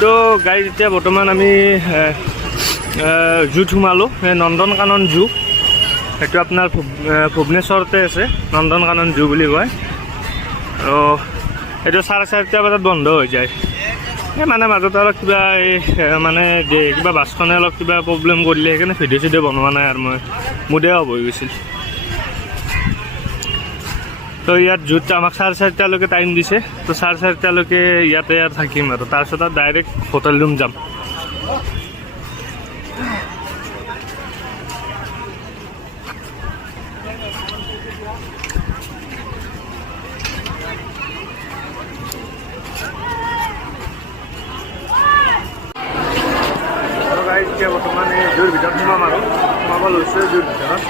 তো গাইজ এতিয়া বৰ্তমান আমি জুত সোমালোঁ, নন্দন কানন জু। সেইটো আপোনাৰ ভুৱনেশ্বৰতে আছে, নন্দন কানন জু বুলি কয়। আৰু এইটো 4:30 বজাত বন্ধ হৈ যায়। এই মানে মাজতে অলপ কিবা মানে কিবা বাছখনে অলপ কিবা প্ৰব্লেম কৰিলে, সেইকাৰণে ভিডিঅ' চিডিঅ' বনোৱা নাই আৰু মুদে অফ হৈ গৈছিল। তো ইয়াত জুত আমাক 4:30 টাইম দিছে। তো 4:30 ইয়াতে থাকিম আৰু তাৰপিছত ডাইৰেক্ট হোটেল ৰুম যাম। এতিয়া বৰ্তমান এই জুৰ ভিতৰত সোমাম আৰু সোমাব লৈছোঁ জুৰ ভিতৰত।